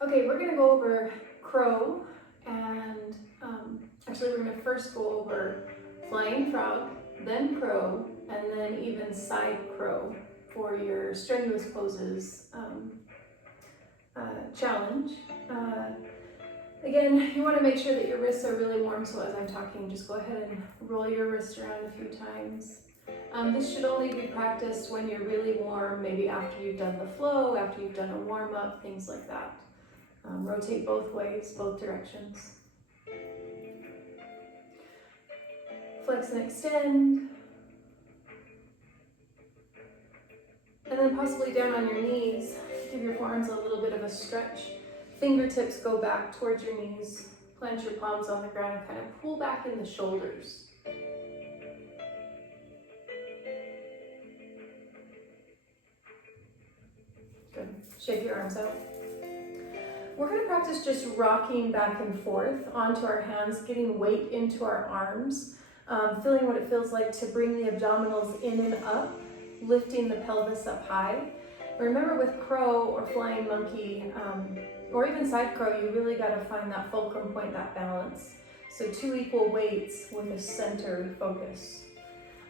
Okay, we're gonna go over crow and actually we're gonna first go over flying frog, then crow, and then even side crow for your strenuous poses challenge. Again, you want to make sure that your wrists are really warm, so as I'm talking, just go ahead and roll your wrist around a few times. This should only be practiced when you're really warm, maybe after you've done the flow, after you've done a warm-up, things like that. Rotate both ways, both directions. Flex and extend. And then possibly down on your knees, give your forearms a little bit of a stretch. Fingertips go back towards your knees. Plant your palms on the ground and kind of pull back in the shoulders. Good. Shake your arms out. We're going to practice just rocking back and forth onto our hands, getting weight into our arms, feeling what it feels like to bring the abdominals in and up, lifting the pelvis up high. Remember with crow or flying monkey, or even side crow, you really got to find that fulcrum point, that balance. So 2 equal weights with a center focus.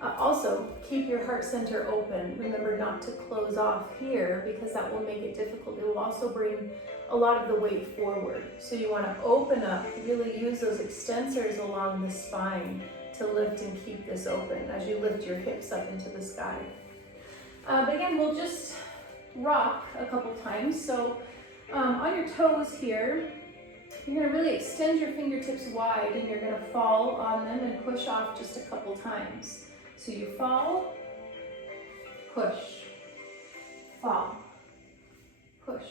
Also, keep your heart center open. Remember not to close off here because that will make it difficult. It will also bring a lot of the weight forward. So you want to open up, really use those extensors along the spine to lift and keep this open as you lift your hips up into the sky. But again, we'll just rock a couple times. So on your toes here, you're going to really extend your fingertips wide and you're going to fall on them and push off just a couple times. So you fall, push, fall, push.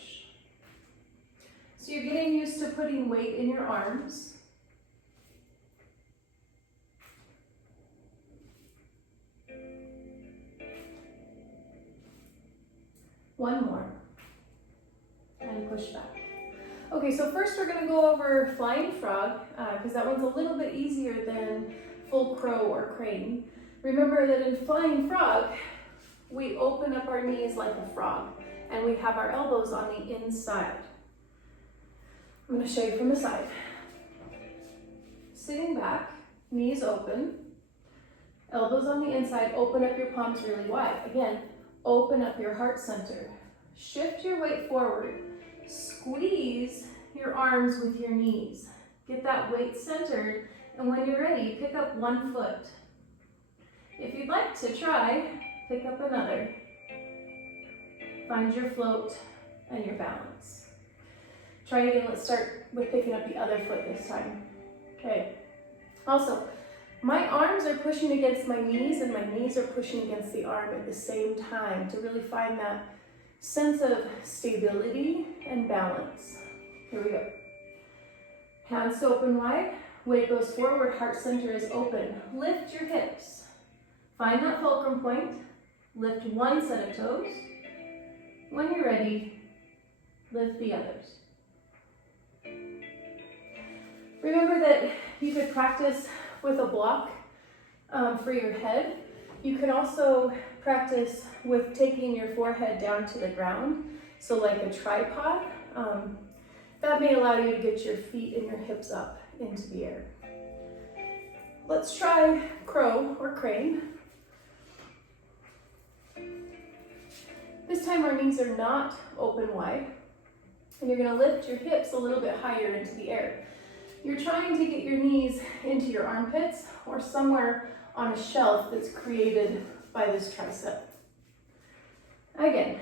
So you're getting used to putting weight in your arms. One more, and push back. Okay, so first we're going to go over flying frog, because that one's a little bit easier than full crow or crane. Remember that in flying frog, we open up our knees like a frog, and we have our elbows on the inside. I'm going to show you from the side. Sitting back, knees open, elbows on the inside, open up your palms really wide. Again, open up your heart center. Shift your weight forward. Squeeze your arms with your knees. Get that weight centered, and when you're ready, pick up one foot. If you'd like to try, pick up another. Find your float and your balance. Try again. Let's start with picking up the other foot this time. Okay. Also, my arms are pushing against my knees and my knees are pushing against the arm at the same time to really find that sense of stability and balance. Here we go. Hands open wide. Weight goes forward. Heart center is open. Lift your hips. Find that fulcrum point. Lift one set of toes. When you're ready, lift the others. Remember that you could practice with a block for your head. You can also practice with taking your forehead down to the ground, so like a tripod. That may allow you to get your feet and your hips up into the air. Let's try crow or crane. This time our knees are not open wide, and you're going to lift your hips a little bit higher into the air. You're trying to get your knees into your armpits or somewhere on a shelf that's created by this tricep. Again,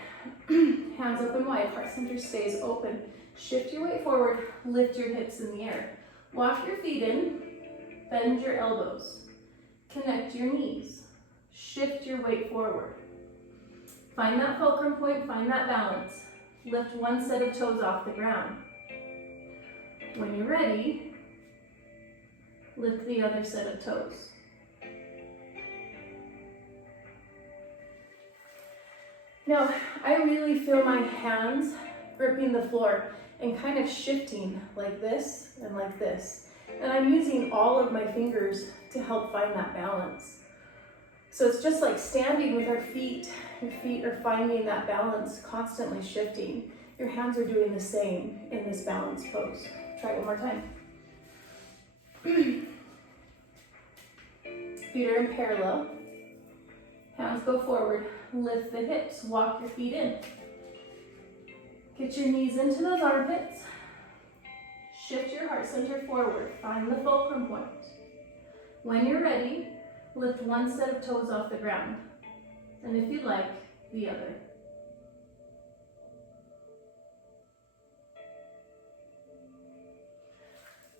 hands open wide, heart center stays open. Shift your weight forward, lift your hips in the air. Walk your feet in, bend your elbows, connect your knees, shift your weight forward. Find that fulcrum point, find that balance. Lift one set of toes off the ground. When you're ready, lift the other set of toes. Now, I really feel my hands gripping the floor and kind of shifting like this and like this. And I'm using all of my fingers to help find that balance. So it's just like standing with our feet. Your feet are finding that balance, constantly shifting. your hands are doing the same in this balance pose. Try it one more time. Feet are in parallel. Hands go forward. Lift the hips. Walk your feet in. Get your knees into those armpits. Shift your heart center forward. Find the fulcrum point. When you're ready, lift one set of toes off the ground. And if you like, the other.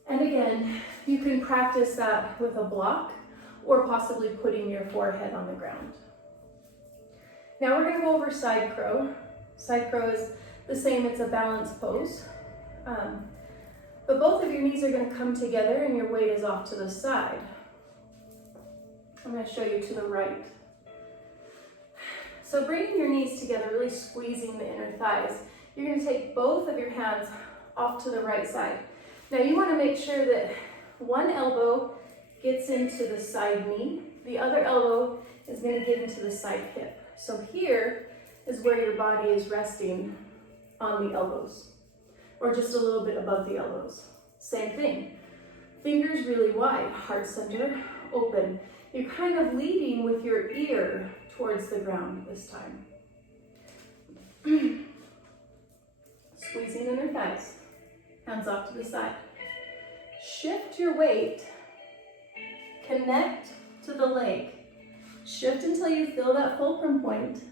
And again, you can practice that with a block or possibly putting your forehead on the ground. Now we're going to go over side crow. Side crow is the same, it's a balance pose. But both of your knees are going to come together and your weight is off to the side. I'm going to show you to the right. So bringing your knees together, really squeezing the inner thighs. You're going to take both of your hands off to the right side. Now you want to make sure that one elbow gets into the side knee. The other elbow is going to get into the side hip. So here is where your body is resting on the elbows, or just a little bit above the elbows. Same thing. Fingers really wide, heart center open. You're kind of leading with your ear towards the ground this time. Squeezing inner thighs. Hands off to the side. Shift your weight. Connect to the leg. Shift until you feel that fulcrum point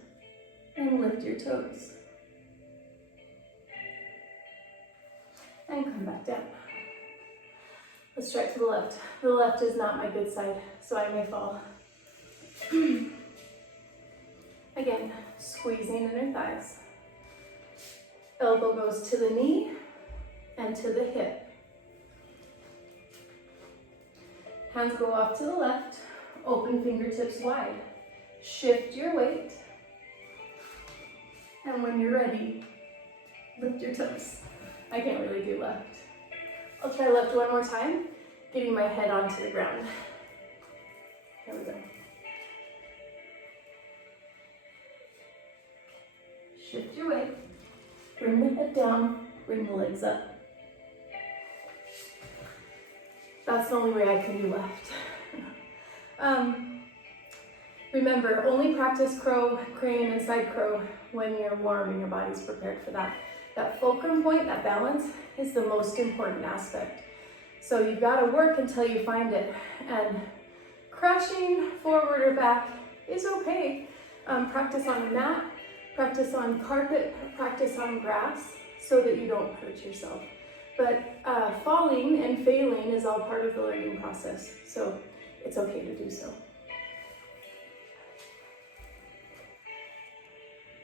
and lift your toes. And come back down. Let's strike to the left. The left is not my good side, so I may fall. Again, squeezing inner thighs. Elbow goes to the knee and to the hip. Hands go off to the left, open fingertips wide. Shift your weight. And when you're ready, lift your toes. I can't really do left. I'll try left one more time, getting my head onto the ground. Here we go. Shift your weight. Bring the head down, bring the legs up. That's the only way I can do left. Remember, only practice crow, crane, and side crow when you're warm and your body's prepared for that. That fulcrum point, that balance, is the most important aspect. So you've got to work until you find it. And crashing forward or back is okay. Practice on a mat, practice on carpet, practice on grass so that you don't hurt yourself. But falling and failing is all part of the learning process, so it's okay to do so.